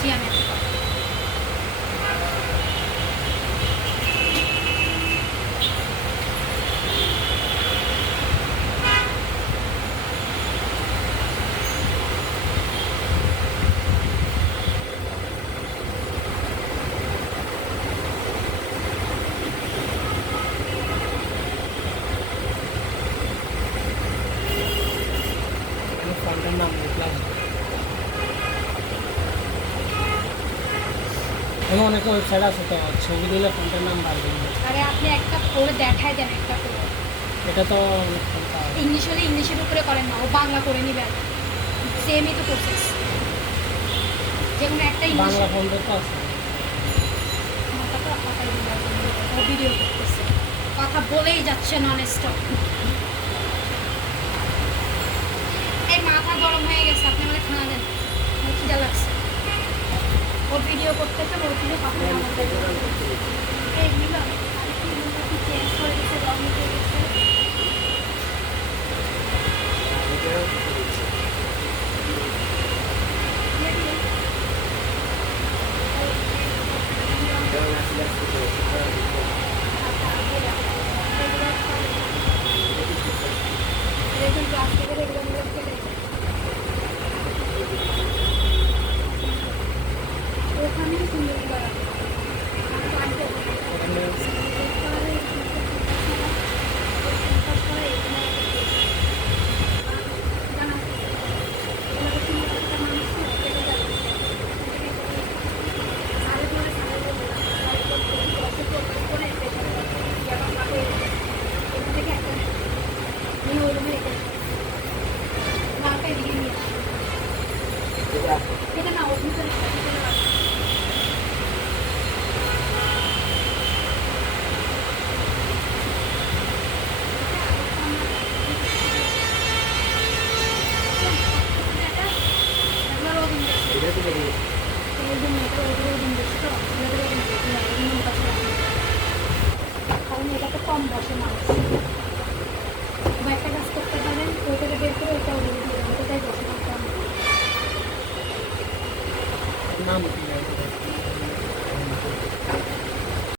বলছি আমি একটা কথা। ফন্টের নাম লিখলাম। এমন অনেক ওয়েবসাইট আছে তো, ছবি দিলে ফন্টের নাম বাড়বে না। আরে আপনি একটা করে দেখাই দেন, একটা করে। এটা তো অনেক ফন্ট আছে। ইংলিশ হলে ইংলিশের উপরে করেন না, ও বাংলা করে নিবে। সেমই তো প্রসেস, যে কোনো একটা ইংলিশ। বাংলা ফন্টের তো আছে। মাথাটা ফাটাই দিবে, ও ভিডিও করতেছে, কথা বলেই যাচ্ছে নন স্টপ। এই মাথা গরম হয়ে গেছে, আপনি আমাদের খানা দেন, আমার খিদা লাগছে। ও ভিডিও করতেছে, ওর ভিডিও কথা এইগুলো আরেকটু চেঞ্জ করে দিচ্ছে, রং উঠে গেছে। ওখানেই সুন্দর করা এটা না, ওর ভিতরে কারণ এটাতে কম বসে মানুষ। বা একটা কাজ করতে পারেন, ওইটাকে বের করে ওইটাও বলে দিয়ে দেবেন, ওটাই বসে থাকতে হবে। নাম কি?